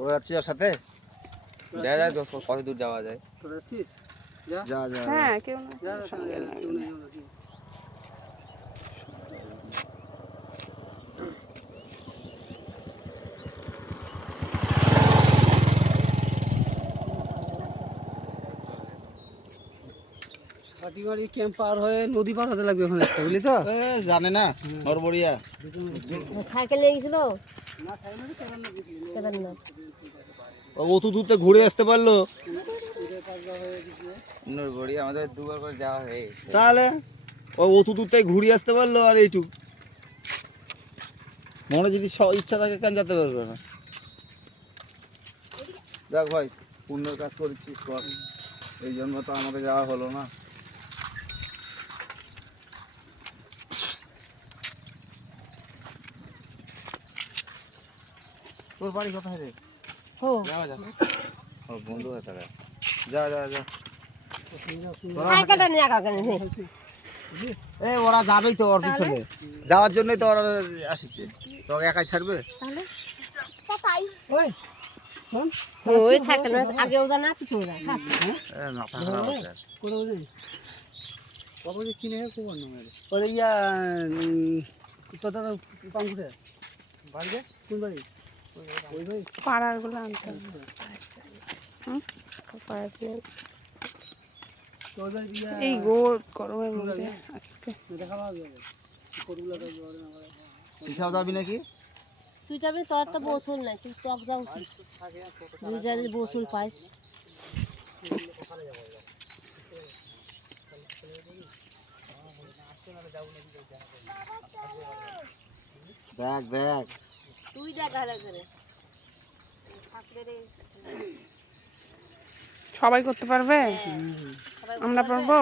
তোরা যাচ্ছিস ওর সাথে? যা যা কত দূর যাওয়া যায়? তোরা যাচ্ছিস? যা যা যা হ্যাঁ কেউ না যা সঙ্গে না। কেউ নেই নাকি? হাটিবাড়ি ক্যাম্প পার হয়ে নদী পার হতে লাগবে ওখানে, বুঝলি তো? জানে না নরবড়িয়া সাইকেল নিয়ে গেছিল না খাইলে তো কেদারনাথ গেছিলি, কেদারনাথ। ও অত দূরতে ঘুরে আসতে পারলো নদীর পার হয়ে গেছিলো। নরবড়ি আমাদের দুবার করে যাওয়া হয়ে গেছে। তাহলে ও অত দূরতে ঘুরে আসতে পারলো আর এইটুক মনে যদি ইচ্ছা থাকে কেন যেতে পারবে না। দেখ ভাই পুণ্যের কাজ করেছিস কর, এই জন্য তো আমাদের যাওয়া হলো না। তোর বাড়ি কোথায় রে? ও যাওয়া যা। ও বন্ধু হয়ে তারা যা যা যা। সাইকেলটা নিয়ে কাকে নিয়ে এ ওরা যাবেই তো ওর পিছনে, যাওয়ার জন্যই তো ওরা আসছে, তোকে একাই ছাড়বে? তাহলে তাই ওই শোন, ওই সাইকেল আগেও জানা পিছু যায় মাথা খারাপ আছে। কোথাও যাই বাবা যে কিনে খবর না মেরে ওরে ইয়া তোর দাদা পাঙ্গুরে বাড়ি যায় কোন বাড়ি? ওই ভাই পাড়ার গুলো আনতে হবে। পাড়ার গুলো- তোর বাড়ি ইয়া এই গোর গরমের মধ্যে আজকে দেখা পাওয়া যাবে কতগুলো কাজ করে না করে। পিছাও যাবি নাকি? তুই যাবি, তোর তো বসুল নাই, তুই টক যা উচিত, তুই যদি বসুল পাইস। দেখ দেখ তুই যা ঘরে ঘরে ঠাকুরের সবাই করতে পারবে, আমরা পারবো,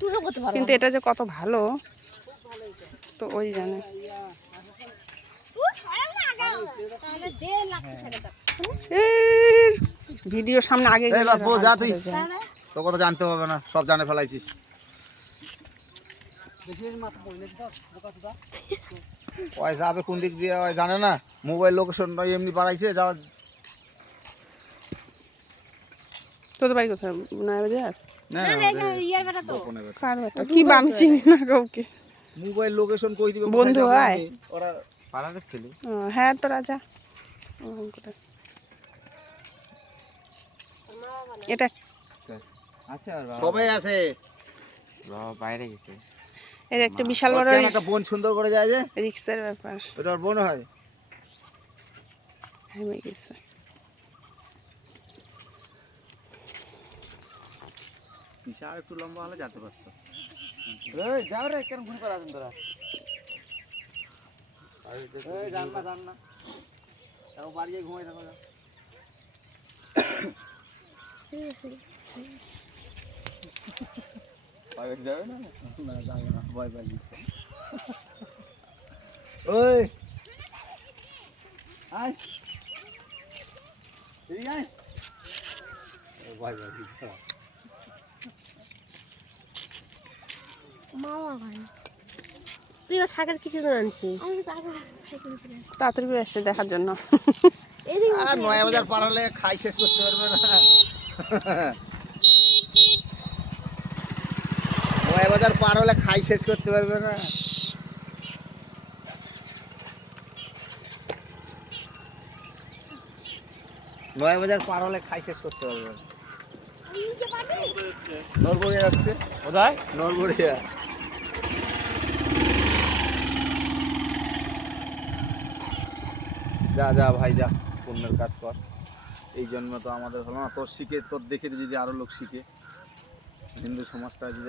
তুইও করতে পারবি কিন্তু এটা যে কত ভালো তো ওই জানে। তাহলে 1.5 লাখ টাকা ভিডিও সামনে আগে এই গেলে বাপু, আর যা তুই। ধরে যায়। তোর কথা জানতে হবে না, সব জানে ফেলাইছিস। বেশি মাথা পড়ে গেছে তো বোকা চোদা। ওই যাবে কোন দিক দিয়ে ওই জানে না, মোবাইল লোকেশন এমনি বাড়াইছে যাওয়া। তোদের বাড়ি কোথায়? নয়া বাজার? না ইয়ার বেটা তো কার বেটা? কি বা আমি চিনি না কাউকে। মোবাইল লোকেশন কই দিবে, বন্ধু কোথায় যাবো হয়? আমি? ওরা পাড়ার ছিল। হ্যাঁ তো রাজা ওরকম করে। এটা আচ্ছা আর সবাই আছে। বাবা বাইরে গেছে। এটা একটা বিশাল ওর বড় কেমন একটা বোন সুন্দর করে যায় যে, রিক্সের ব্যাপার ওটা ওর বোন হয়। হয়ে গেছে। পিছা আর একটু লম্বা হলে যেতে পারতো। এই যাও রে, কেন ঘুরে পড়ে আছেন তোরা? এই জান না তাও বাড়ি গিয়ে ঘুমাই থাকো যা। বাইরে যাবে না? না যাবো না, ভয় পাই। ওই আয় এদিকে আয়। ভয় পাই। মামা ভাই, তুই ও সাইকেল কিছু জন আনছিস? তাড়াতাড়ি করে আসছে দেখার জন্য। আর ৯ বাজার পার হলে খাই শেষ করতে পারবে না। ৯ বাজার পার হলে খাই শেষ করতে পারবে না। ৯ বাজার পার হলে খাই শেষ করতে পারবে না। নরবরিয়া যাচ্ছে কোথায়? নরবরিয়া। যা যা ভাই যা, পুণ্যের কাজ কর। এই জন্য তো আমাদের হলো না, তোর শিখে তোর দেখে যদি আরো লোক শিখে, হিন্দু সমাজটা যদি